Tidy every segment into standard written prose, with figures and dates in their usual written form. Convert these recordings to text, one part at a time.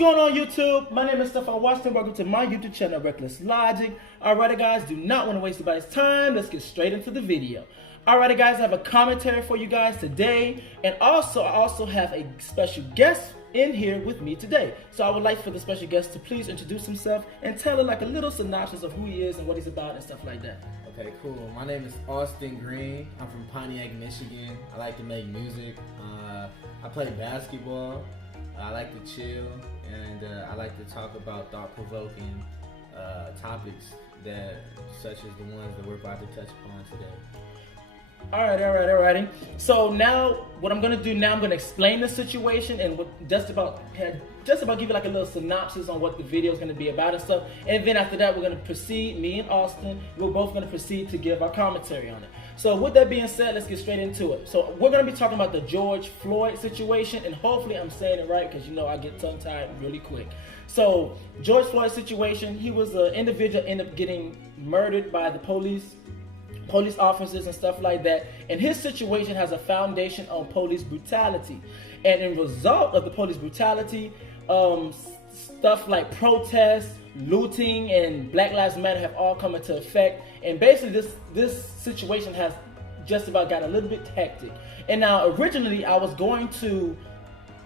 going on YouTube? My name is Stefan Washington. Welcome to my YouTube channel, Reckless Logic. Alrighty guys, do not want to waste anybody's time. Let's get straight into the video. Alrighty guys, I have a commentary for you guys today. And I also have a special guest in here with me today. So I would like for the special guest to please introduce himself and tell like a little synopsis of who he is and what he's about and stuff like that. Okay, cool. My name is Austin Green. I'm from Pontiac, Michigan. I like to make music. I play basketball. I like to chill, and I like to talk about thought-provoking topics such as the ones that we're about to touch upon today. Alrighty. So now, what I'm gonna do now, I'm gonna explain the situation and just about give you like a little synopsis on what the video is gonna be about and stuff. And then after that, we're gonna proceed. Me and Austin, we're both gonna proceed to give our commentary on it. So with that being said, let's get straight into it. So we're gonna be talking about the George Floyd situation, and hopefully I'm saying it right because you know I get tongue-tied really quick. So George Floyd situation, he was an individual ended up getting murdered by the police officers and stuff like that, and his situation has a foundation on police brutality. And in result of the police brutality, stuff like protests, looting, and Black Lives Matter have all come into effect. And basically this situation has just about got a little bit hectic. And now originally I was going to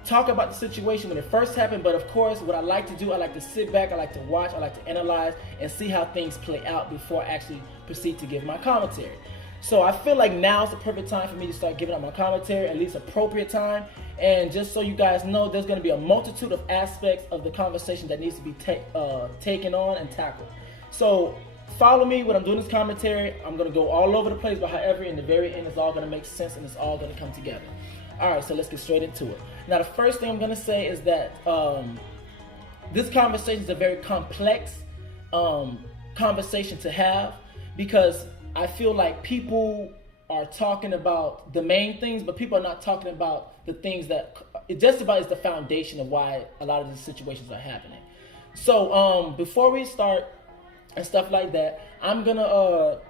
talk about the situation when it first happened, but of course what I like to do, I like to sit back, I like to watch, I like to analyze and see how things play out before I actually proceed to give my commentary. So I feel like now's the perfect time for me to start giving out my commentary, at least appropriate time. And just so you guys know, there's going to be a multitude of aspects of the conversation that needs to be taken on and tackled. So follow me when I'm doing this commentary. I'm going to go all over the place, but however, in the very end, it's all going to make sense and it's all going to come together. All right, so let's get straight into it. Now, the first thing I'm going to say is that this conversation is a very complex conversation to have, because I feel like people are talking about the main things, but people are not talking about the things that it just about is the foundation of why a lot of these situations are happening. So before we start and stuff like that, I'm gonna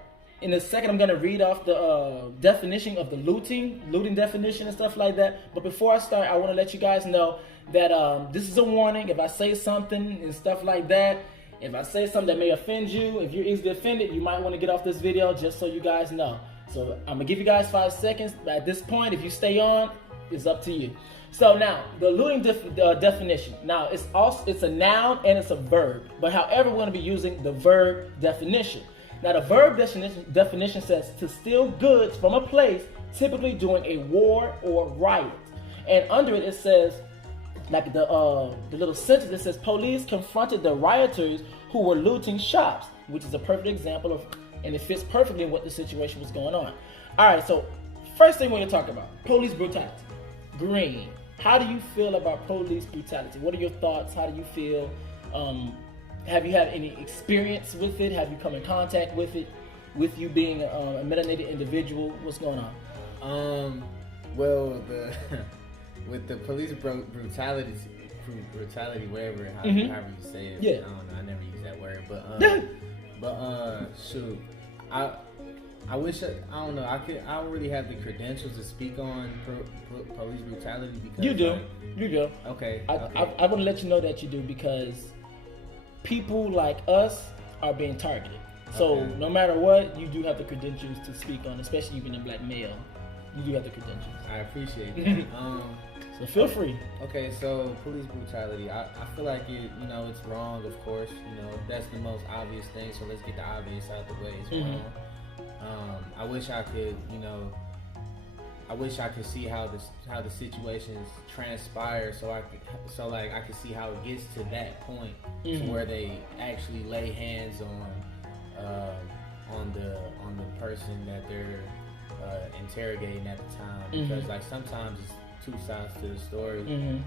in a second I'm gonna read off the definition of the looting definition and stuff like that. But before I start, I want to let you guys know that this is a warning. If I say something and stuff like that, if I say something that may offend you, if you're easily offended, you might want to get off this video, just so you guys know. So I'm gonna give you guys 5 seconds. At this point, if you stay on, it's up to you. So now, the looting definition. Now, it's a noun and it's a verb. But however, we're gonna be using the verb definition. Now, the verb definition says to steal goods from a place, typically during a war or riot. And under it says, like the little sentence that says, police confronted the rioters who were looting shops, which is a perfect example of, and it fits perfectly what the situation was going on. All right, so first thing we're going to talk about, police brutality. Green, how do you feel about police brutality? What are your thoughts? How do you feel? Have you had any experience with it? Have you come in contact with it, with you being a melanated individual? What's going on? Well, with the police brutality, however you say it. Yeah. I don't know. I never use that word, but shoot, I wish I don't know. I don't really have the credentials to speak on police brutality because you do. Okay. I want to let you know that you do, because people like us are being targeted. So Okay. no matter what, you do have the credentials to speak on, especially you being a black male. You do have the credentials. I appreciate that. So feel free. Okay, so police brutality. I feel like it's wrong, of course. That's the most obvious thing. So let's get the obvious out the way. It's wrong. I wish I could, see how the situations transpire, so I could see how it gets to that point, to where they actually lay hands on the person that they're interrogating at the time, because like sometimes it's two sides to the story, and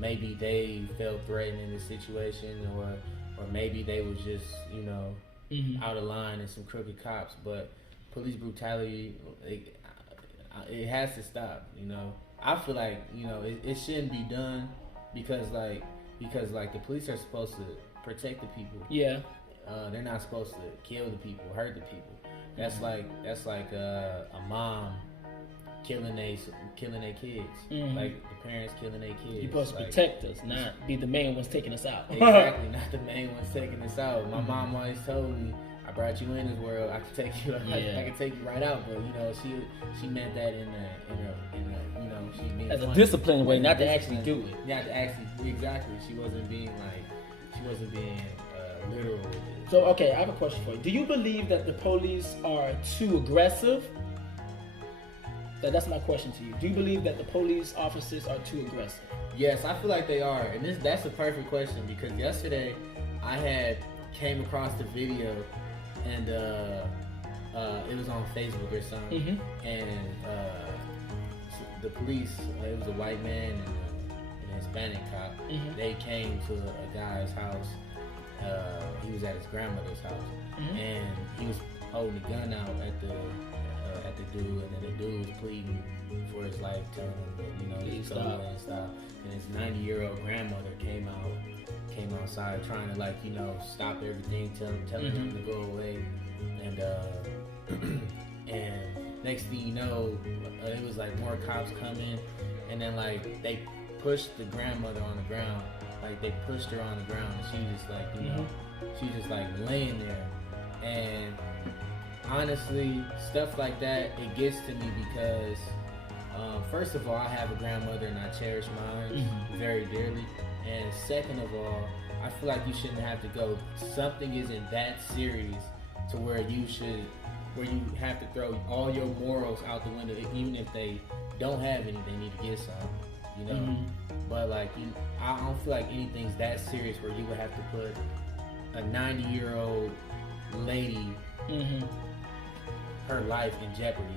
maybe they felt threatened in the situation, or maybe they was just out of line and some crooked cops. But police brutality, it has to stop. I feel like it shouldn't be done, because the police are supposed to protect the people. Yeah. They're not supposed to kill the people, hurt the people. That's like a mom killing their kids. Like the parents killing their kids. You're supposed to protect us, not be the main ones taking us out. Exactly, not the main ones taking us out. My mom always told me, I brought you in this world, I can take you, I can take you right out. But you know, she meant that in a you know, she meant as a disciplined way, not to actually do it. Not to actually, exactly. She wasn't being literal with it. So okay, I have a question for you. Do you believe that the police are too aggressive? That's my question to you. Do you believe that the police officers are too aggressive? Yes, I feel like they are, and that's a perfect question because yesterday I came across the video, and it was on Facebook or something, and the police, it was a white man and a Hispanic cop. They came to a guy's house. He was at his grandmother's house, and he was holding a gun out at the dude, and then the dude was pleading for his life, telling him that, you know, he's going to stop. And his 90-year-old grandmother came outside trying to, like, you know, stop everything, telling him to go away. And and next thing you know, it was like more cops coming, and then like they pushed the grandmother on the ground. Like they pushed her on the ground, and she was just like, you know, she was just like laying there. And honestly, stuff like that, it gets to me because, first of all, I have a grandmother and I cherish mine very dearly. And second of all, I feel like you shouldn't have to go. Something isn't that serious to where you have to throw all your morals out the window, even if they don't have any, they need to get some, you know. But like, I don't feel like anything's that serious where you would have to put a 90-year-old lady, her life in jeopardy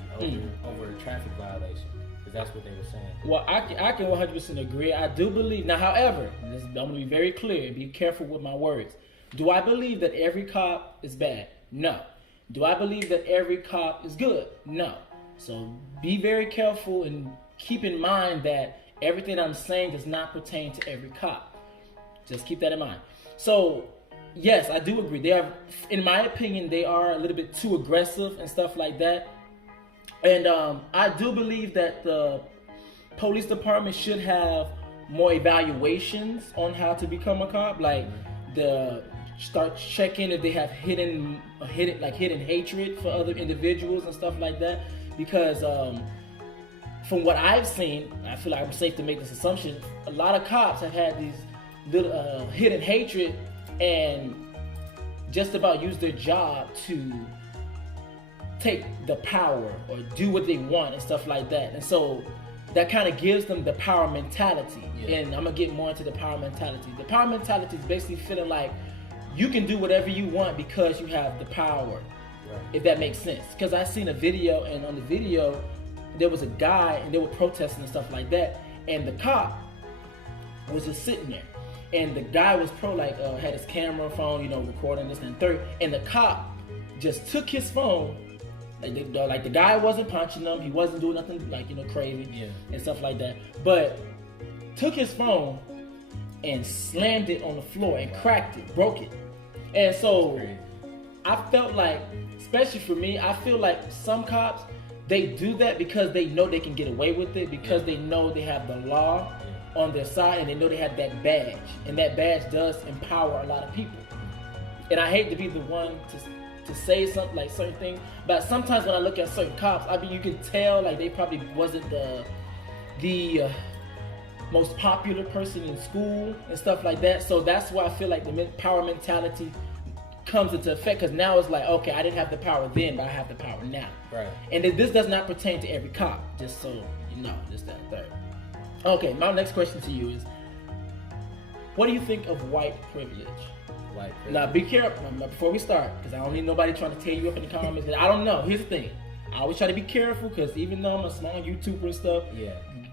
over a traffic violation, because that's what they were saying. Well, I can 100% agree. I do believe. Now, however, I'm going to be very clear and be careful with my words. Do I believe that every cop is bad? No. Do I believe that every cop is good? No. So be very careful and keep in mind that everything I'm saying does not pertain to every cop. Just keep that in mind. So, yes, I do agree. They are, in my opinion, they are a little bit too aggressive and stuff like that. And I do believe that the police department should have more evaluations on how to become a cop. Like start checking if they have hidden hatred for other individuals and stuff like that. Because from what I've seen, I feel like I'm safe to make this assumption, a lot of cops have had these little hidden hatred and just about use their job to take the power or do what they want and stuff like that. And so that kind of gives them the power mentality. And I'm going to get more into the power mentality. The power mentality is basically feeling like you can do whatever you want because you have the power, if that makes sense. Because I seen a video, and on the video, there was a guy, and they were protesting and stuff like that, and the cop was just sitting there. And the guy was had his camera phone, recording this and third, and the cop just took his phone, like the guy wasn't punching him, he wasn't doing nothing crazy and stuff like that, but took his phone and slammed it on the floor and cracked it, broke it. And so I felt like, especially for me, I feel like some cops, they do that because they know they can get away with it, because they know they have the law on their side, and they know they have that badge, and that badge does empower a lot of people. And I hate to be the one to say something like certain things, but sometimes when I look at certain cops, I mean, you can tell like they probably wasn't the most popular person in school and stuff like that. So that's why I feel like the power mentality comes into effect, because now it's like, okay, I didn't have the power then, but I have the power now. Right. And this does not pertain to every cop, just so you know, just that third. Okay, my next question to you is, what do you think of white privilege? White privilege. Now, be careful before we start, because I don't need nobody trying to tear you up in the comments. I don't know. Here's the thing. I always try to be careful, because even though I'm a small YouTuber and stuff,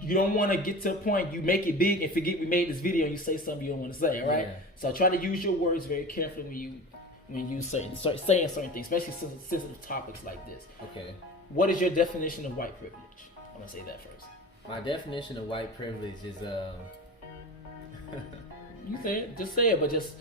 you don't want to get to a point you make it big and forget we made this video and you say something you don't want to say, all right? Yeah. So try to use your words very carefully when you saying certain things, especially sensitive topics like this. Okay. What is your definition of white privilege? I'm going to say that first. My definition of white privilege is you say it, just say it, but just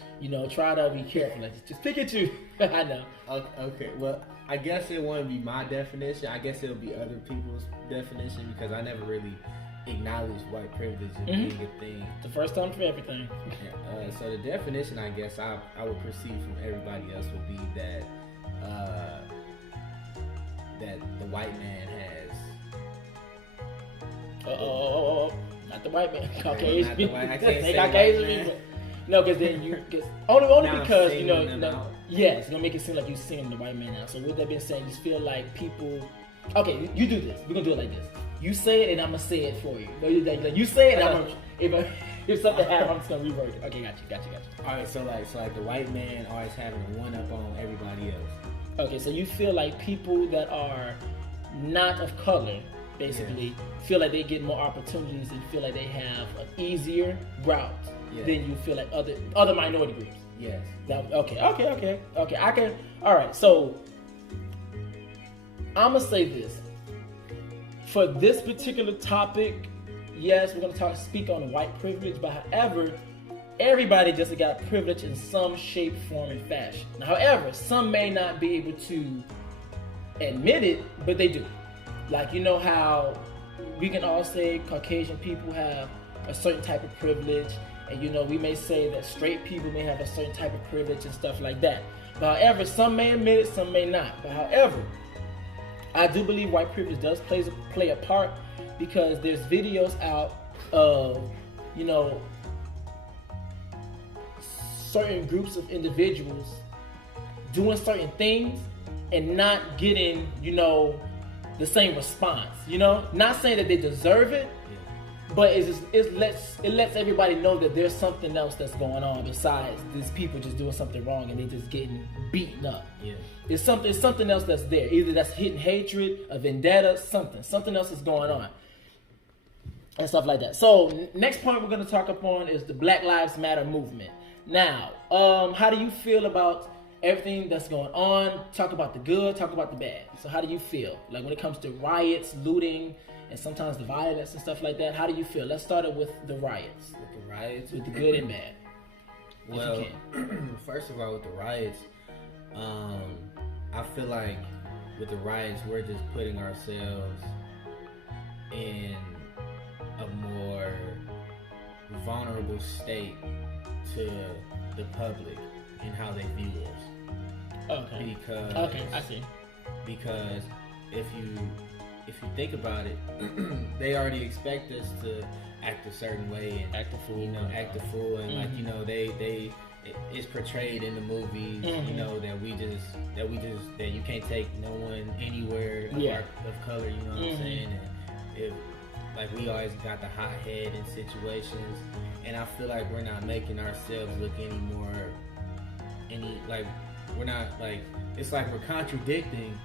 try to be careful. Like, just pick it. I know. Okay. Well, I guess it wouldn't be my definition. I guess it'll be other people's definition because I never really acknowledged white privilege as being a thing. The first time for everything. So the definition, I guess, I would perceive from everybody else would be that that the white man has. Not the white man. Caucasian people. I can't say Caucasian people. No, because then only because it's gonna make it seem like you're singling the white man out. So with that being said, you just feel like people. Okay, you do this. We're gonna do it like this. You say it and I'm gonna say it for you. Like you say it, and I'm gonna, if something happens, I'm just gonna revert it. Okay, got you. All right, so like the white man always having one up on everybody else. Okay, so you feel like people that are not of color, basically, feel like they get more opportunities and feel like they have an easier route than you feel like other minority groups. Yes. Okay. I can. All right. So I'm gonna say this for this particular topic. Yes, we're gonna speak on white privilege, but however, everybody just got privilege in some shape, form, and fashion. Now, however, some may not be able to admit it, but they do. Like, you know how we can all say Caucasian people have a certain type of privilege, and you know, we may say that straight people may have a certain type of privilege and stuff like that. But however, some may admit it, some may not. But however, I do believe white privilege does play a part because there's videos out of, you know, certain groups of individuals doing certain things and not getting, you know, the same response, you know? Not saying that they deserve it, but it lets everybody know that there's something else that's going on besides these people just doing something wrong and they just getting beaten up. Yeah. It's something else that's there. Either that's hidden hatred, a vendetta, something else is going on. And stuff like that. So next point we're going to talk upon is the Black Lives Matter movement. Now, how do you feel about everything that's going on? Talk about the good, talk about the bad. So how do you feel? Like when it comes to riots, looting, and sometimes the violence and stuff like that, how do you feel? Let's start it with the riots. With the riots? With the good and bad. Well, first of all, with the riots, I feel like with the riots, we're just putting ourselves in a more vulnerable state to the public and how they view us. Okay. I see. Because if you think about it, they already expect us to act a certain way and act a fool, and like, you know, it's portrayed in the movies, you know, that you can't take no one anywhere of color, you know what I'm saying? And if like we always got the hot head in situations, and I feel like we're not making ourselves look we're not like, it's like we're contradicting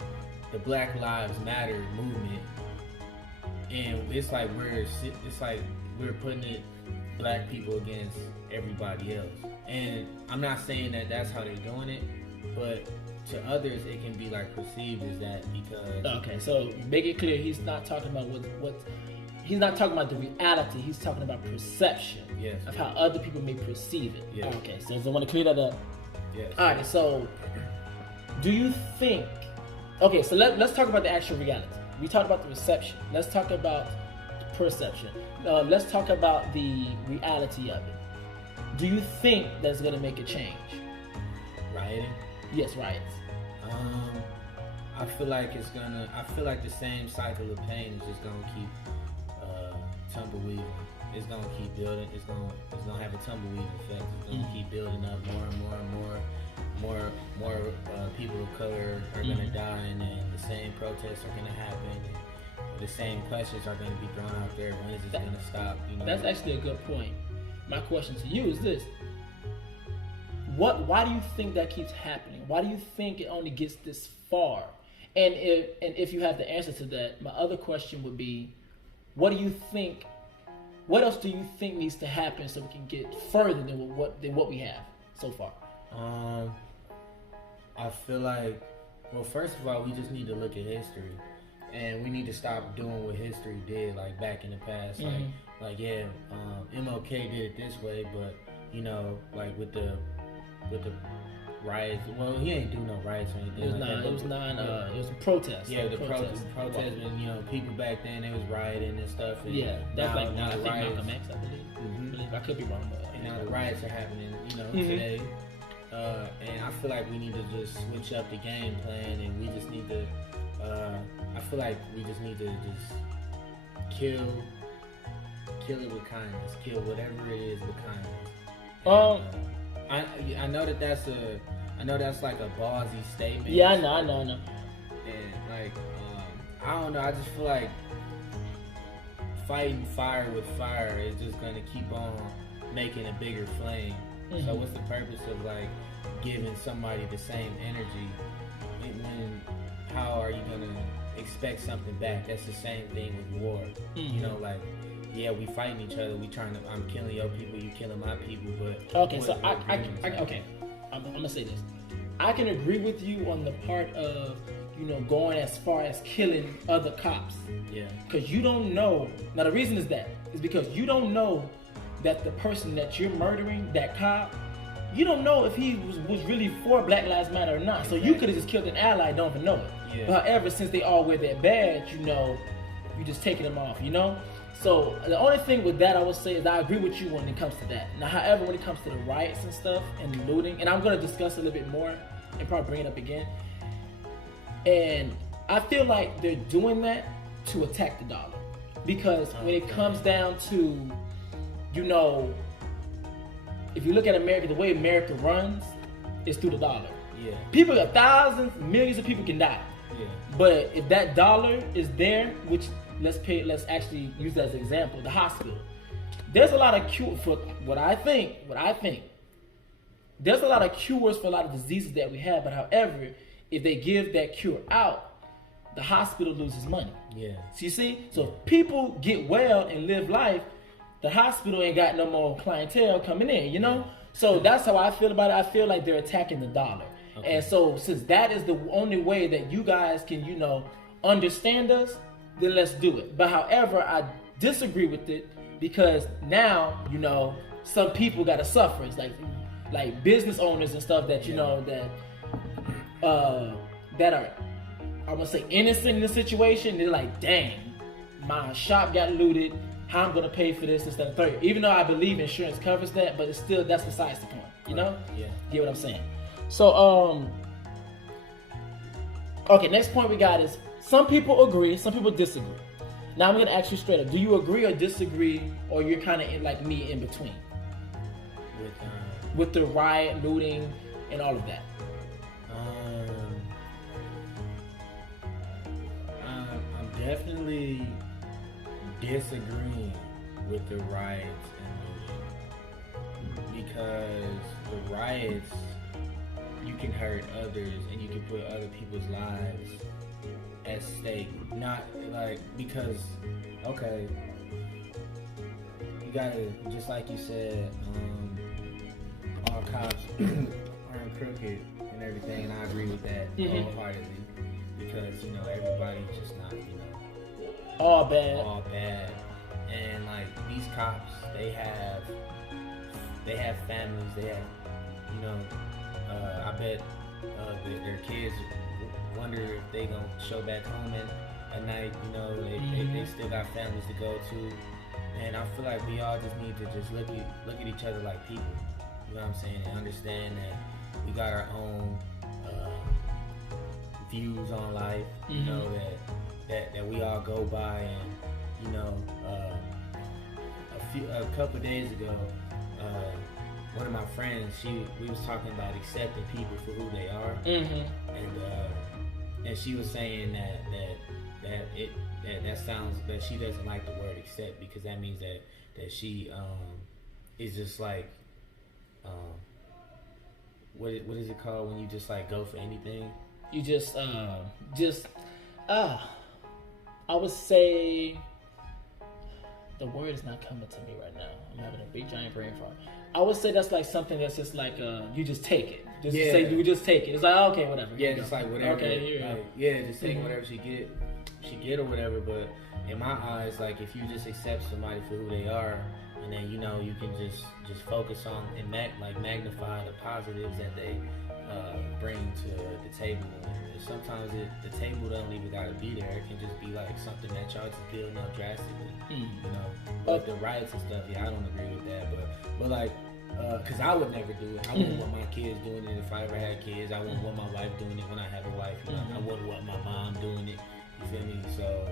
the Black Lives Matter movement, and it's like we're putting black people against everybody else. And I'm not saying that that's how they're doing it, but to others it can be like perceived as that because. Okay, so make it clear, he's not talking about what he's not talking about the reality. He's talking about perception of how other people may perceive it. Yes. Okay, so I want to clear that up. Yes. All right, so do you think? Okay, so let's talk about the actual reality. We talked about the reception. Let's talk about the perception. Let's talk about the reality of it. Do you think that's going to make a change? Rioting? Yes, riots. I feel like the same cycle of pain is just gonna keep tumbleweeding. It's gonna keep building. It's gonna have a tumbleweed effect. It's gonna keep building up more and more and more. More people of color are gonna die, and then the same protests are gonna happen. And the same questions are gonna be thrown out there. When is it gonna stop? You know? That's actually a good point. My question to you is this: why do you think that keeps happening? Why do you think it only gets this far? And if you have the answer to that, my other question would be, what do you think? What else do you think needs to happen so we can get further than what we have so far? I feel like, well, first of all, we just need to look at history, and we need to stop doing what history did, like back in the past. MLK did it this way, but you know, like with the riots. Well, he ain't do no riots or anything. It was a protest. Yeah, the protest, and you know, people back then they was rioting and stuff. And yeah, that's now, like now I the think riots. Malcolm X, I believe. I could be wrong, but And now the riots are happening, you know, today. And I feel like we need to just switch up the game plan, and we just need to. I feel like we just need to just kill it with kindness. Kill whatever it is with kindness. And, I know that's like a ballsy statement. Yeah, I know. And like, I don't know. I just feel like fighting fire with fire is just gonna keep on making a bigger flame. So what's the purpose of like giving somebody the same energy? And then how are you gonna expect something back? That's the same thing with war. You know, like, yeah, we fighting each other. I'm killing your people, you killing my people. But okay, so I'm gonna say this. I can agree with you on the part of, you know, going as far as killing other cops. Yeah. Because you don't know. Now the reason is because you don't know that the person that you're murdering, that cop, you don't know if he was really for Black Lives Matter or not. Exactly. So you could have just killed an ally, don't even know it. Yeah. But however, since they all wear their badge, you know, you just taking them off, you know? So the only thing with that I would say is I agree with you when it comes to that. Now, however, when it comes to the riots and stuff and looting, and I'm going to discuss a little bit more and probably bring it up again. And I feel like they're doing that to attack the dollar. Because when it comes down to, you know, if you look at America, the way America runs is through the dollar. Yeah. People, thousands, millions of people can die. Yeah. But if that dollar is there, which let's actually use that as an example, the hospital. There's a lot of cure for what I think. There's a lot of cures for a lot of diseases that we have, but however, if they give that cure out, the hospital loses money. Yeah. So you see? So if people get well and live life, the hospital ain't got no more clientele coming in, you know? So that's how I feel about it. I feel like they're attacking the dollar. Okay. And so since that is the only way that you guys can, you know, understand us, then let's do it. But however, I disagree with it because now, you know, some people gotta suffer. It's like business owners and stuff that, you know, that are, I would say, innocent in the situation. They're like, dang, my shop got looted. How I'm gonna pay for this instead of third? Even though I believe insurance covers that, but it's still, that's besides the point. You know? Yeah. Get what I'm saying? So, okay, next point we got is some people agree, some people disagree. Now I'm gonna ask you straight up: do you agree or disagree, or you're kind of like me in between with the riot, looting, and all of that? I'm definitely disagreeing with the riots and looting because the riots, you can hurt others and you can put other people's lives at stake. Not like because, okay, you gotta, just like you said, all cops aren't crooked and everything, and I agree with that wholeheartedly because, you know, everybody's just not, you know, all bad. And like these cops, they have families, they have, you know, I bet their kids wonder if they gonna show back home at night. You know, they still got families to go to, and I feel like we all just need to just look at each other like people. You know what I'm saying? And understand that we got our own views on life. You know that we all go by, and you know, a couple days ago. One of my friends, we was talking about accepting people for who they are, and she was saying that sounds, that she doesn't like the word accept because that means that she is just like what is it called when you just like go for anything? You just I would say the word is not coming to me right now. I'm having a big giant brain fart. I would say that's like something that's just like you just take it. Just say you just take it. It's like okay, whatever. Yeah, just like whatever. Okay, like, just take whatever she get or whatever. But in my eyes, like if you just accept somebody for who they are, and then you know you can just focus on and magnify the positives that they bring to the table. And sometimes the table don't even gotta be there. It can just be like something that y'all just building up drastically, you know. But the riots and stuff, yeah, I don't agree with that. But like, cause I would never do it. I wouldn't want my kids doing it if I ever had kids. I wouldn't want my wife doing it when I have a wife. You know? I wouldn't want my mom doing it. You feel me? So.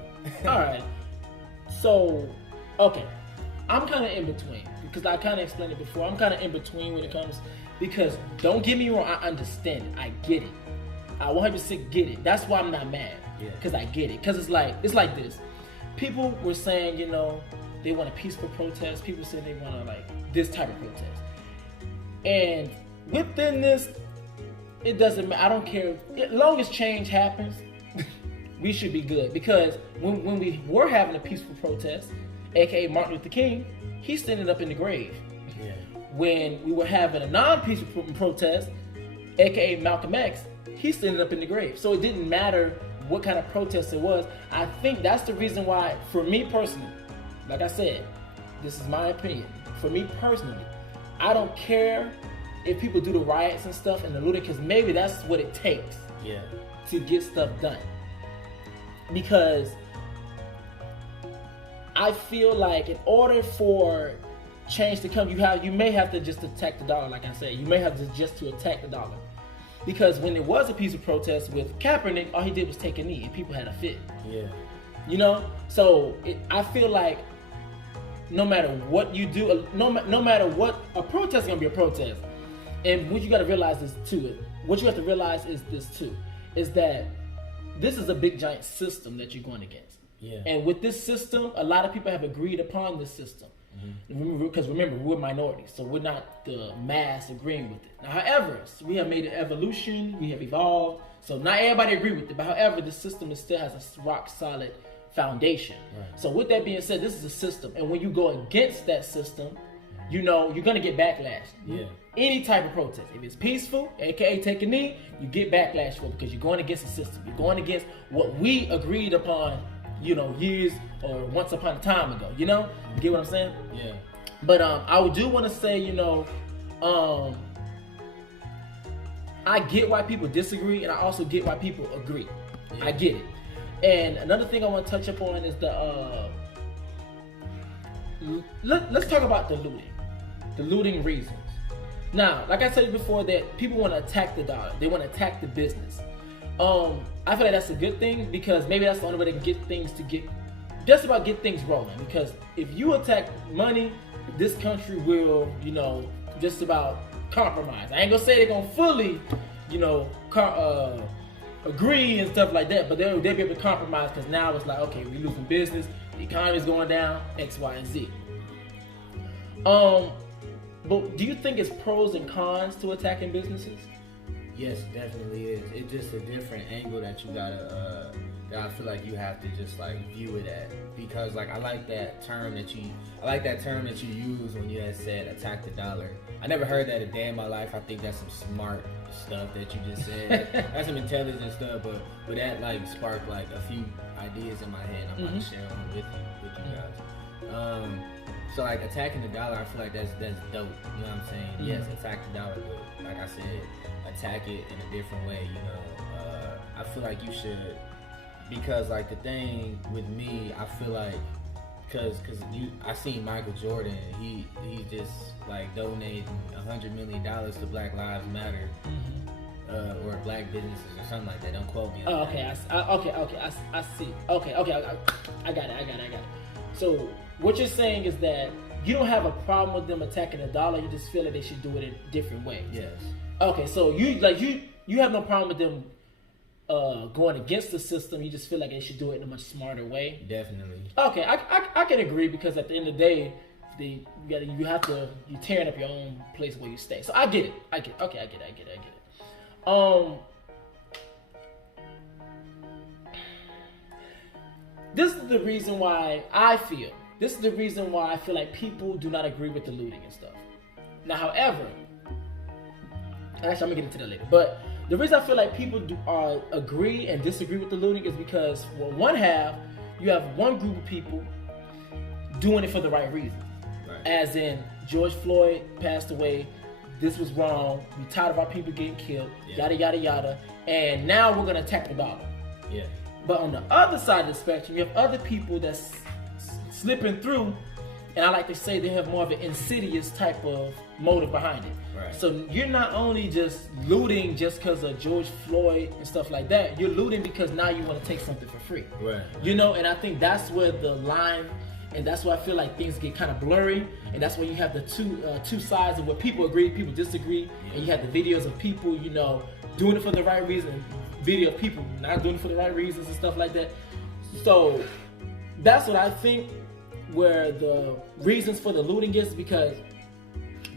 All right. So, okay. I'm kind of in between because I kind of explained it before. I'm kind of in between when it comes, because don't get me wrong, I understand it. I get it. I 100% get it. That's why I'm not mad, because I get it. Because it's like this. People were saying, you know, they want a peaceful protest. People said they want like this type of protest. And within this, it doesn't matter. I don't care. As long as change happens, we should be good. Because when we were having a peaceful protest, aka Martin Luther King, he standing up in the grave. Yeah. When we were having a non-peaceful protest, aka Malcolm X, he standing up in the grave. So it didn't matter what kind of protest it was. I think that's the reason why, for me personally, like I said, this is my opinion. For me personally, I don't care if people do the riots and stuff and the looting, because maybe that's what it takes to get stuff done. Because I feel like in order for change to come, you may have to just attack the dollar. Like I said, you may have to just attack the dollar. Because when there was a peaceful protest with Kaepernick, all he did was take a knee and people had a fit. Yeah. You know? So I feel like no matter what you do, no matter what, a protest is going to be a protest. And what you got to realize is what you have to realize is this too, is that this is a big giant system that you're going against. Yeah. And with this system, a lot of people have agreed upon this system. Because remember, we're minorities, so we're not the mass agreeing with it. Now, however, we have made an evolution, we have evolved, so not everybody agree with it. But however, the system still has a rock solid foundation. Right. So with that being said, this is a system, and when you go against that system, you know you're gonna get backlash. Yeah. Any type of protest, if it's peaceful, aka take a knee, you get backlash for it because you're going against the system. You're going against what we agreed upon, you know, years or once upon a time ago. You know, you get what I'm saying? Yeah. But I do want to say, you know, I get why people disagree, and I also get why people agree. Yeah. I get it. And another thing I want to touch upon is the let's talk about the looting reasons. Now, like I said before, that people want to attack the dollar, they want to attack the business. I feel like that's a good thing, because maybe that's the only way they can get things get things rolling. Because if you attack money, this country will, you know, just about compromise. I ain't gonna say they're gonna fully, you know, agree and stuff like that, but they'll be able to compromise, because now it's like, okay, we're losing business, the economy's going down, X, Y, and Z. But do you think it's pros and cons to attacking businesses? Yes, definitely is. It's just a different angle that you gotta, that I feel like you have to just like view it at. Because like I like that term that you use when you had said attack the dollar. I never heard that a day in my life. I think that's some smart stuff that you just said. That's some intelligent stuff, but that like sparked like a few ideas in my head. I'm about to share them with you guys. So like attacking the dollar, I feel like that's dope. You know what I'm saying? Yes, attack the dollar, but like I said, attack it in a different way. You know, I feel like you should, because like the thing with me, I feel like because I seen Michael Jordan, he just like donating $100 million to Black Lives Matter. Or black businesses or something like that. Don't quote me on that. I see. Okay, I got it. So what you're saying is that you don't have a problem with them attacking the dollar. You just feel that they should do it in a different way. Yes. Okay, so you have no problem with them going against the system. You just feel like they should do it in a much smarter way. Definitely. Okay, I can agree, because at the end of the day, you're tearing up your own place where you stay. So I get it. I get it. This is the reason why I feel like people do not agree with the looting and stuff. Now, however, actually, I'm gonna get into that later. But the reason I feel like people agree and disagree with the looting is because, well, you have one group of people doing it for the right reason. Right. As in, George Floyd passed away. this was wrong. We tired of our people getting killed. Yada yada yada. And now we're gonna attack the dollar. Yeah. But on the other side of the spectrum, you have other people that's slipping through, and I like to say they have more of an insidious type of motive behind it. Right. So you're not only just looting just because of George Floyd and stuff like that. You're looting because now you want to take something for free. Right. You know, and I think that's where the line, and that's why I feel like things get kind of blurry, and that's when you have the two sides of where people agree, people disagree, and you have the videos of people, you know, doing it for the right reason, video of people not doing it for the right reasons and stuff like that. So that's what I think where the reasons for the looting is, because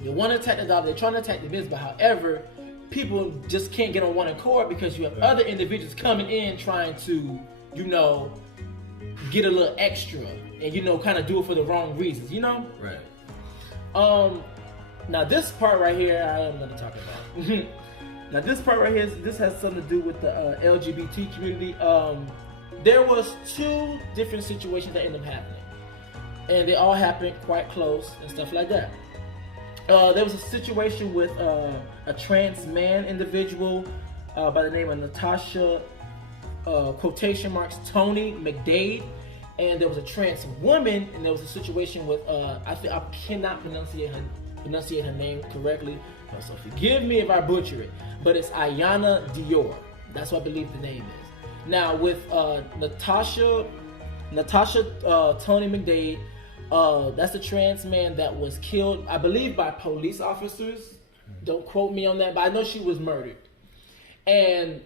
they want to attack the dollar, they're trying to attack the business, but however, people just can't get on one accord because you have other individuals coming in trying to, you know, get a little extra and, you know, kind of do it for the wrong reasons, you know? Right. Now this part right here, I am going to talk about. Now this part right here, this has something to do with the LGBT community. There was 2 different situations that ended up happening, and they all happened quite close and stuff like that. There was a situation with a trans man individual by the name of Natasha, quotation marks, Tony McDade, and there was a trans woman, and there was a situation with I cannot pronunciate her name correctly, so forgive me if I butcher it, but it's Ayana Dior. That's what I believe the name is. Now with Natasha Tony McDade, that's the trans man that was killed, I believe, by police officers. Don't quote me on that, but I know she was murdered. And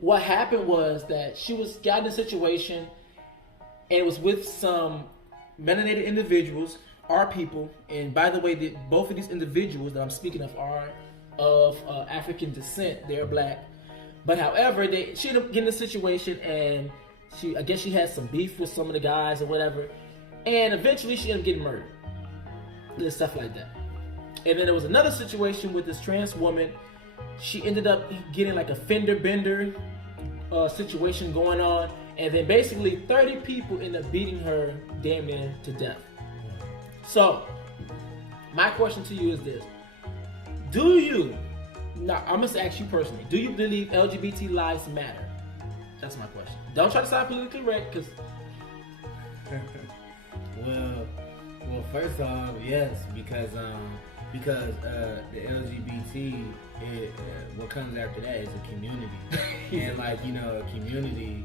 what happened was that she got in a situation, and it was with some melanated individuals, our people. And by the way, both of these individuals that I'm speaking of are of African descent. They're black. But however, she ended up getting in a situation, and I guess she had some beef with some of the guys or whatever. And eventually she ended up getting murdered. And stuff like that. And then there was another situation with this trans woman. She ended up getting like a fender bender situation going on. And then basically 30 people ended up beating her damn near to death. So, my question to you is this. Now I'm going to ask you personally, do you believe LGBT lives matter? That's my question. Don't try to sound politically correct, because... Well, first off, yes, because the LGBT, what comes after that is a community, and like, you know, a community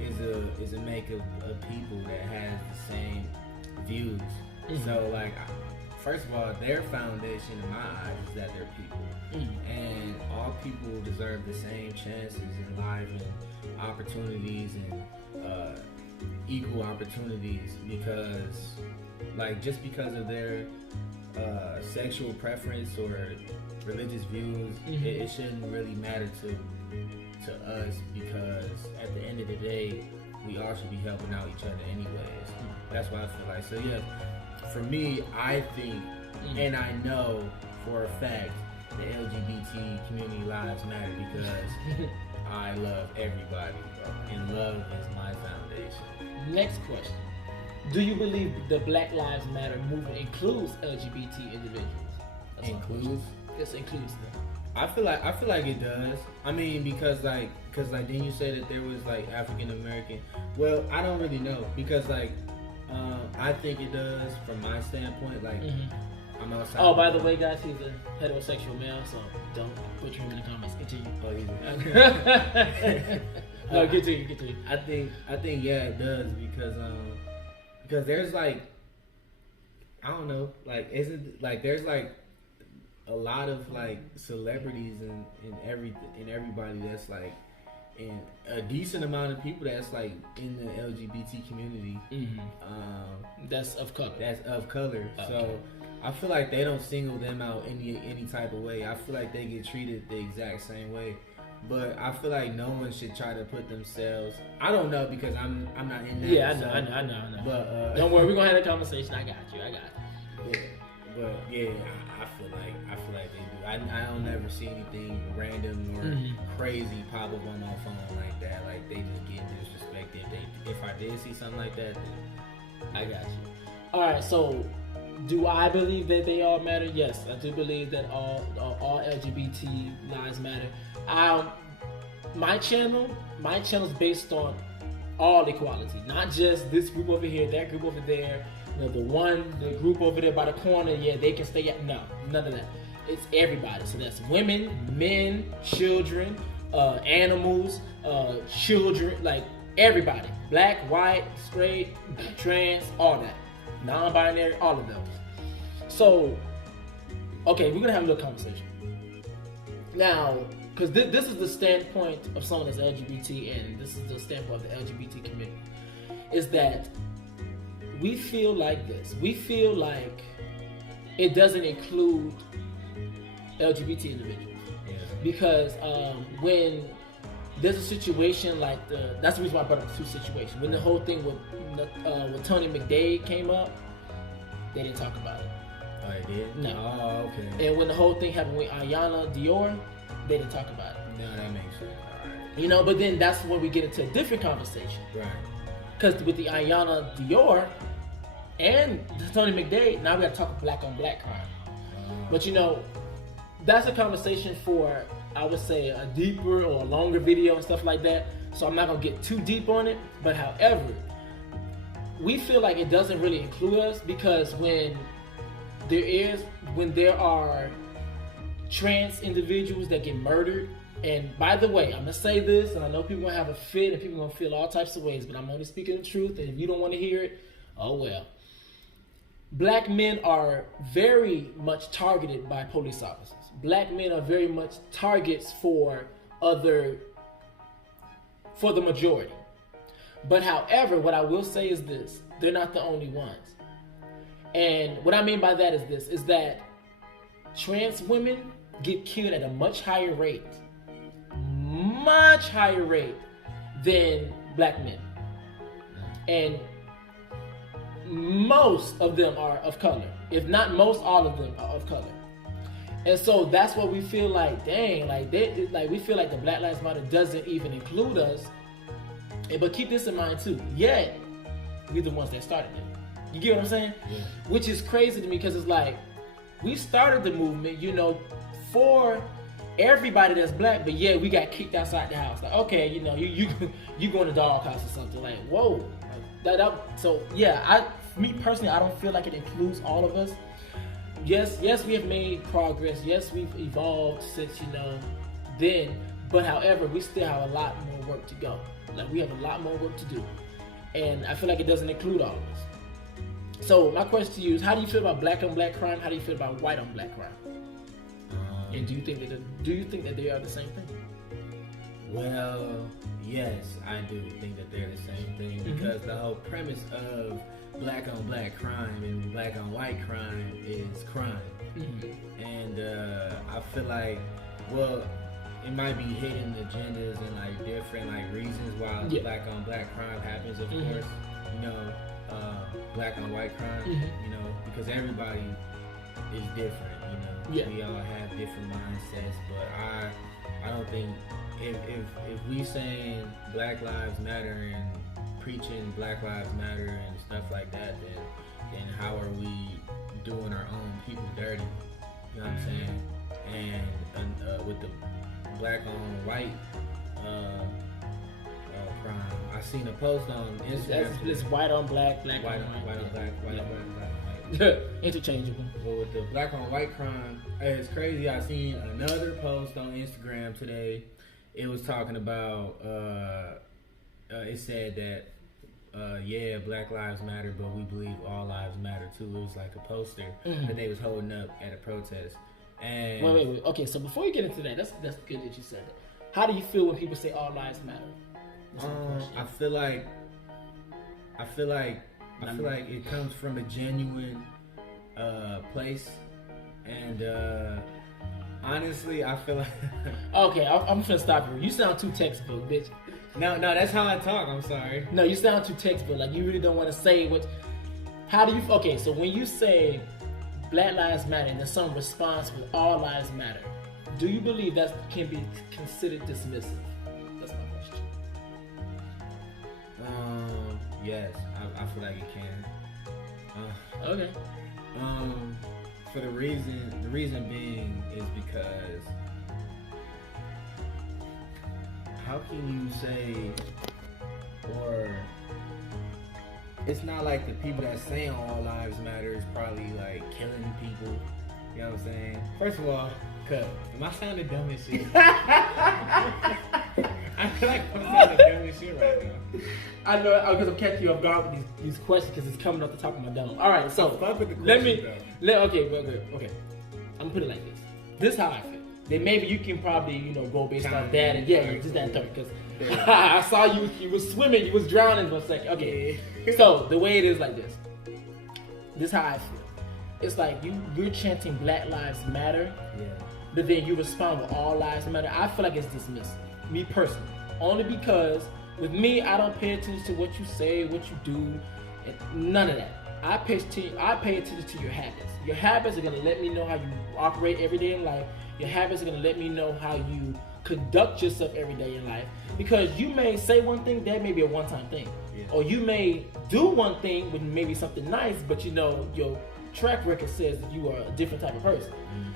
is a make of people that has the same views. So like, first of all, their foundation in my eyes is that they're people, and all people deserve the same chances in life and opportunities and equal opportunities, because like, just because of their sexual preference or religious views, it shouldn't really matter to us, because at the end of the day, we all should be helping out each other anyways. That's what I feel like. So yeah, for me, I think, and I know for a fact, the LGBT community lives matter, because I love everybody, and love is my foundation. Next question. Do you believe the Black Lives Matter movement includes LGBT individuals? Includes? Yes, includes them. I feel like it does. I mean, because didn't you say that there was like African American? Well, I don't really know, because like I think it does from my standpoint. Like I'm outside. Oh, by the way, guys, he's a heterosexual male, so don't put him in the comments. Continue. Oh, he's no, continue. I think yeah, it does, because there's like, I don't know, like, isn't like there's like a lot of like celebrities and everybody that's like, in a decent amount of people that's like in the LGBT community, that's of color. Okay. So I feel like they don't single them out any type of way. I feel like they get treated the exact same way. But I feel like no one should try to put themselves. I don't know, because I'm not in that. Yeah, I know. But don't worry, we're gonna have a conversation. I got you. Yeah, but yeah, I feel like they do. I don't never see anything random or crazy pop up on my phone like that. Like, they just get disrespected. If I did see something like that, then I got you. All right, so Do I believe that they all matter? Yes, I do believe that all LGBT lives matter. My channel is based on all equality, not just this group over here, that group over there, the group over there by the corner. Yeah, they can stay. No, none of that. It's everybody. So that's women, men, children, animals, children, like everybody. Black, white, straight, trans, all that. Non-binary, all of those. So, okay, we're gonna have a little conversation. Now, because this is the standpoint of someone that's LGBT, and this is the standpoint of the LGBT community, is that we feel like this. We feel like it doesn't include LGBT individuals. Yeah. Because when there's a situation like that's the reason why I brought up the two situations. When the whole thing with Tony McDade came up, they didn't talk about it. Oh, they did? No. Oh, okay. And when the whole thing happened with Ayanna Dior, they didn't talk about it. No, that makes sense. All right. You know, but then that's when we get into a different conversation. Right. Because with the Ayanna Dior and Tony McDade, now we got to talk black on black crime. But you know, that's a conversation for, I would say, a deeper or a longer video and stuff like that. So I'm not gonna get too deep on it. But however, we feel like it doesn't really include us, because when there are trans individuals that get murdered, and by the way, I'm gonna say this, and I know people gonna have a fit and people gonna feel all types of ways, but I'm only speaking the truth, and if you don't want to hear it, oh well. Black men are very much targeted by police officers. Black men are very much targets for the majority. But however, what I will say is this: they're not the only ones. And what I mean by that is this: is that trans women get killed at a much higher rate than black men. And most of them are of color. If not most, all of them are of color. And so that's what we feel like, dang, we feel like the Black Lives Matter doesn't even include us. But keep this in mind too, yet we're the ones that started it. You get what I'm saying? Yeah. Which is crazy to me, because it's like, we started the movement, you know, for everybody that's black, but yeah, we got kicked outside the house. Like, okay, you know, you going to doghouse or something. Like, whoa. So yeah, me personally, I don't feel like it includes all of us. Yes, we have made progress. Yes, we've evolved since, you know, then. But however, we still have a lot more work to go. Like, we have a lot more work to do. And I feel like it doesn't include all of us. So my question to you is, how do you feel about black on black crime? How do you feel about white on black crime? And do you think that they are the same thing? Well, yes, I do think that they're the same thing, because the whole premise of black on black crime and black on white crime is crime. And I feel like, well, it might be hidden agendas and like different like reasons why black on black crime happens, of course, you know, black on white crime, you know, because everybody is different, you know. We all have different mindsets, but I don't think if we saying Black Lives Matter and preaching Black Lives Matter and stuff like that, then how are we doing our own people dirty? You know what I'm saying? And with the black on white crime, I seen a post on Instagram. It's white on black, black white on white. White on black, white on black. Interchangeable. Well, with the black on white crime, it's crazy. I seen another post on Instagram today. It was talking about, it said that, yeah, Black Lives Matter, but we believe all lives matter too. It was like a poster that they was holding up at a protest. And wait. Okay, so before you get into that, that's good that you said that. How do you feel when people say all lives matter? I feel like it comes from a genuine place, and honestly, I feel like okay, I'm gonna stop you. You sound too textbook, bitch. No, that's how I talk. I'm sorry. No, you sound too textbook. Like, you really don't want to say what. How do you? Okay, so when you say Black Lives Matter and there's some response with all lives matter, do you believe that can be considered dismissive? That's my question. Yes, I feel like it can. Okay. For the reason being is because how can you say, or it's not like the people that saying all lives matter is probably like killing people. You know what I'm saying? First of all, cause am I sounding dumb as shit? I feel like I'm sounding dumb as shit right now. I know, because I'm catching you off guard with these questions because it's coming off the top of my dome. All right, so okay. I'm gonna put it like this. This is how I feel. Then maybe you can probably go based on that and just that and third. Because I saw you was swimming, you was drowning for a second. Okay, so the way it is like this. This is how I feel. It's like you're chanting Black Lives Matter, but then you respond with All Lives Matter. I feel like it's dismissive. Me personally, only because with me, I don't pay attention to what you say, what you do, and none of that. I pay attention to your habits. Your habits are gonna let me know how you operate every day in life. Your habits are gonna let me know how you conduct yourself every day in life. Because you may say one thing, that may be a one-time thing, or you may do one thing with maybe something nice, but your track record says that you are a different type of person.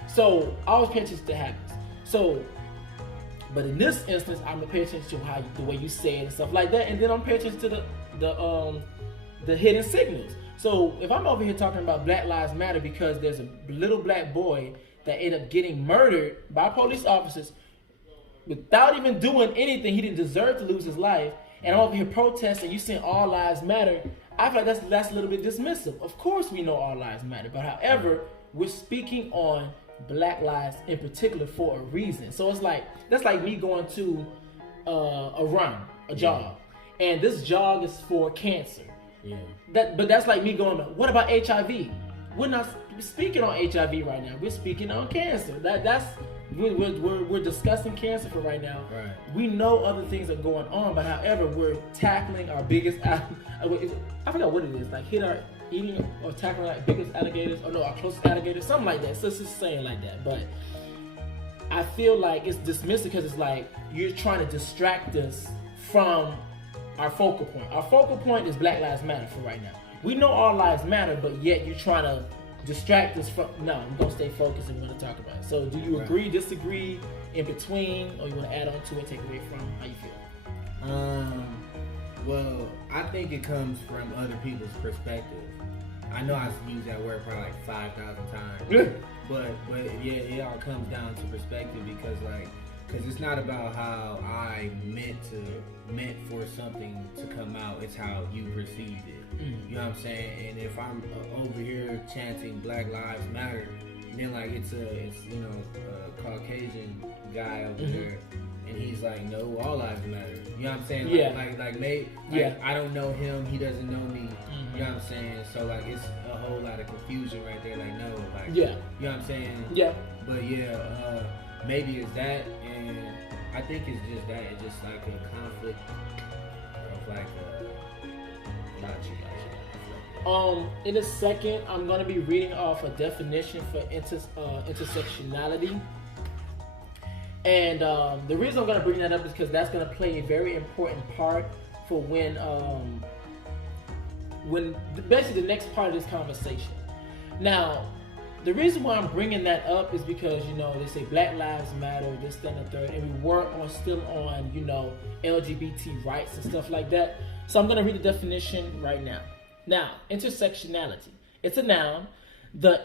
So I always pay attention to habits. So. But in this instance, I'm gonna pay attention to the way you say it and stuff like that, and then I'm paying attention to the hidden signals. So if I'm over here talking about Black Lives Matter because there's a little black boy that ended up getting murdered by police officers without even doing anything, he didn't deserve to lose his life, and I'm over here protesting, you saying All Lives Matter, I feel like that's a little bit dismissive. Of course we know All Lives Matter, but however, we're speaking on Black lives in particular for a reason. So it's like that's like me going to a jog, and this jog is for cancer. But that's like me going, what about HIV? We're not speaking on HIV right now. We're speaking on cancer. We're discussing cancer for right now. Right. We know other things are going on, but however, we're tackling our biggest. I forgot what it is. Like eating or tackling like biggest alligators, or no, our closest alligators, something like that. So it's just saying like that. But I feel like it's dismissive because it's like you're trying to distract us from our focal point. Our focal point is Black Lives Matter for right now. We know all lives matter, but yet you're trying to distract us from. No, I'm gonna stay focused and we're gonna talk about it. So, do you agree, disagree, in between, or you want to add on to it, take away from? How you feel? Well, I think it comes from other people's perspective. I know I've used that word probably like 5,000 times, but yeah, it all comes down to perspective because it's not about how I meant for something to come out. It's how you perceived it. You know what I'm saying? And if I'm over here chanting Black Lives Matter, and then like it's a Caucasian guy over here, and he's like, no, all lives matter. You know what I'm saying? I don't know him, he doesn't know me. You know what I'm saying? So like it's a whole lot of confusion right there. Like no, like you know what I'm saying? Yeah. But maybe it's that, and I think it's just that. It's just like a conflict of like logic. In a second, I'm gonna be reading off a definition for intersectionality. And the reason I'm going to bring that up is because that's going to play a very important part for when basically the next part of this conversation. Now, the reason why I'm bringing that up is because, they say Black Lives Matter, this, that, and the third, and we work still on, LGBT rights and stuff like that. So I'm going to read the definition right now. Now, intersectionality. It's a noun. The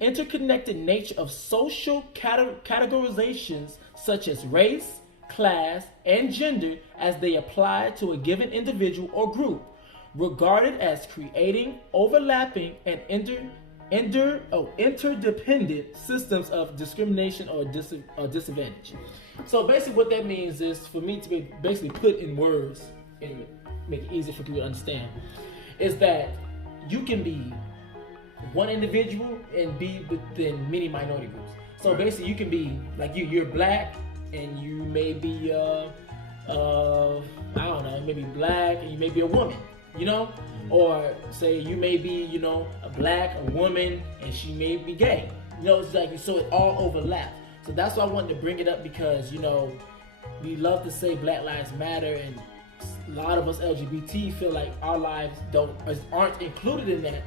interconnected nature of social categorizations such as race, class, and gender as they apply to a given individual or group, regarded as creating overlapping and interdependent systems of discrimination or disadvantage. So basically what that means is, for me to be basically put in words and make it easy for people to understand, is that you can be one individual and be within many minority groups. So basically you can be like you're black and you may be I don't know, maybe black and you may be a woman, or say you may be, a black, a woman, and she may be gay. It's like, so it all overlaps. So that's why I wanted to bring it up because, we love to say Black Lives Matter, and a lot of us LGBT feel like our lives aren't included in that.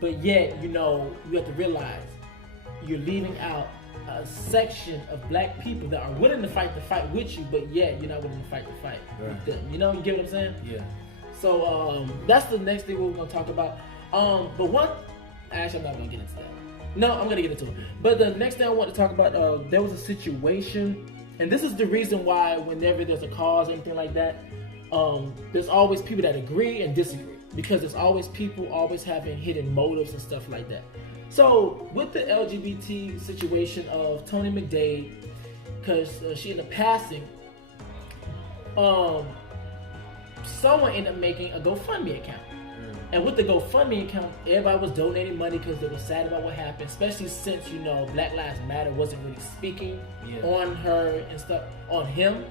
but yet, you know, you have to realize you're leaving out a section of black people that are willing to fight the fight with you, but yet you're not willing to fight the fight with them. You know, you get what I'm saying? Yeah. So that's the next thing we're gonna talk about. But actually, I'm not gonna get into that. No, I'm gonna get into it. But the next thing I want to talk about, there was a situation, and this is the reason why whenever there's a cause or anything like that, there's always people that agree and disagree, because there's always people always having hidden motives and stuff like that. So with the LGBT situation of Tony McDade, because she ended up passing, someone ended up making a GoFundMe account. And with the GoFundMe account, everybody was donating money because they were sad about what happened, especially since, you know, Black Lives Matter wasn't really speaking on her and stuff, on him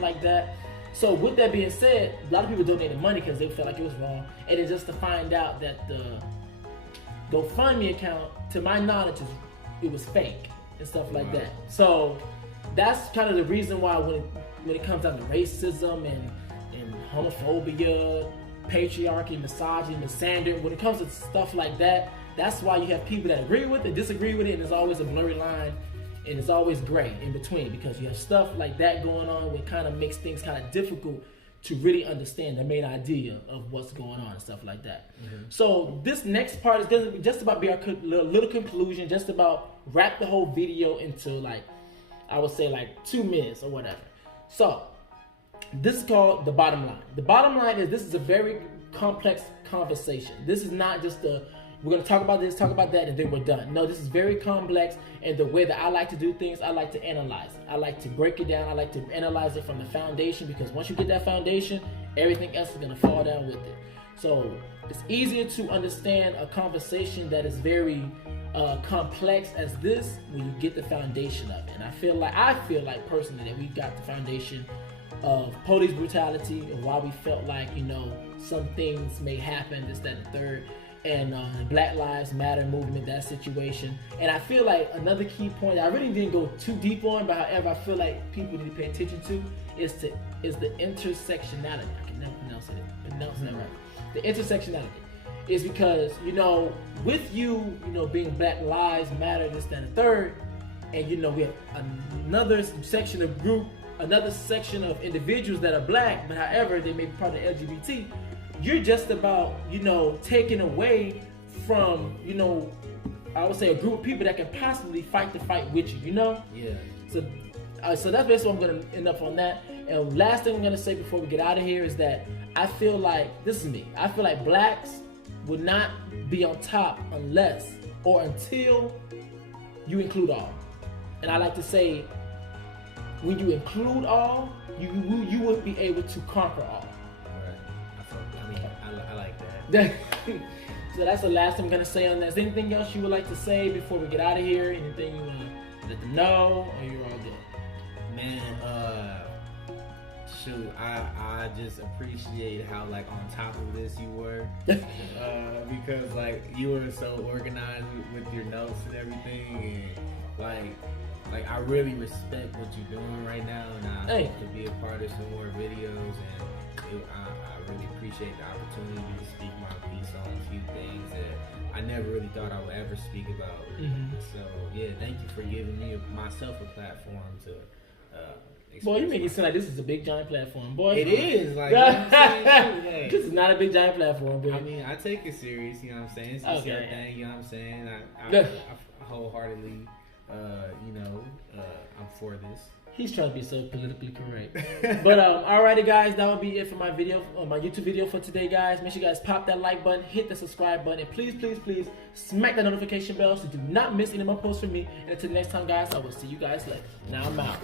like that. So with that being said, a lot of people donated money because they felt like it was wrong. And then just to find out that the GoFundMe account, to my knowledge, it was fake and stuff like that. So that's kind of the reason why when it comes down to racism and homophobia, patriarchy, misogyny, misandry, when it comes to stuff like that, that's why you have people that agree with it, disagree with it, and there's always a blurry line, and it's always gray in between, because you have stuff like that going on, which kind of makes things kind of difficult to really understand the main idea of what's going on and stuff like that. So this next part is going to be just about be our little conclusion, just about wrap the whole video into, like, I would say like 2 minutes or whatever. So this is called the bottom line. The bottom line is, this is a very complex conversation. This is not just we're going to talk about this, talk about that, and then we're done. No, this is very complex, and the way that I like to do things, I like to analyze it. I like to break it down. I like to analyze it from the foundation, because once you get that foundation, everything else is going to fall down with it. So it's easier to understand a conversation that is very complex as this when you get the foundation of it. And I feel like personally that we got the foundation of police brutality, and why we felt like, you know, some things may happen, this, that, and the third, and Black Lives Matter movement, that situation. And I feel like another key point that I really didn't go too deep on, but however I feel like people need to pay attention to is the intersectionality. I can never pronounce that right. The intersectionality is because, you know, with you know, being Black Lives Matter, this, that, and the third, and, you know, we have another section of individuals that are black, but however they may be part of LGBT, you're just about, you know, taking away from, you know, I would say a group of people that can possibly fight the fight with you, you know? Yeah. So that's basically what I'm going to end up on that. And last thing I'm going to say before we get out of here is that I feel like, this is me, I feel like blacks would not be on top unless or until you include all. And I like to say, when you include all, you will be able to conquer all. I like that. So that's the last thing I'm gonna say on that. Is there anything else you would like to say before we get out of here? Anything you wanna let them know, or you're all good? Man, shoot, I just appreciate how, like, on top of this you were, because, like, you were so organized with your notes and everything, and like I really respect what you're doing right now, and I hope to be a part of some more videos, and I really appreciate the opportunity to speak my piece on a few things that I never really thought I would ever speak about. So yeah, thank you for giving me myself a platform to boy, you make it sound like this is a big giant platform, boy. It is, like, you know what I'm saying? Hey. This is not a big giant platform, baby. I mean, I take it serious, you know what I'm saying? It's just your thing, you know what I'm saying? I wholeheartedly, I'm for this. He's trying to be so politically correct. But alrighty, guys, that will be it for my video, my YouTube video for today, guys. Make sure you guys pop that like button, hit the subscribe button, and please, please, please smack that notification bell so you do not miss any of my posts from me. And until next time, guys, I will see you guys later. Now I'm out.